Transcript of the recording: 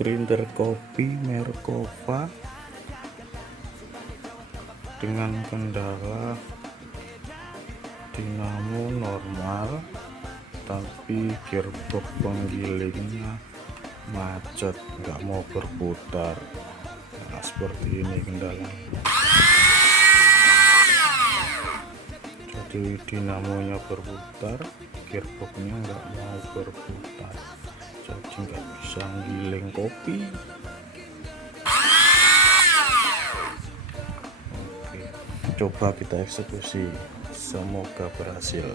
grinder kopi merek Kova dengan kendala dinamo normal tapi gearbox penggilingnya macet, nggak mau berputar. Nah, seperti ini kendalanya. Jadi dinamonya berputar, gearboxnya nggak mau berputar, jadi nggak bisa giling kopi. Oke, coba kita eksekusi, semoga berhasil.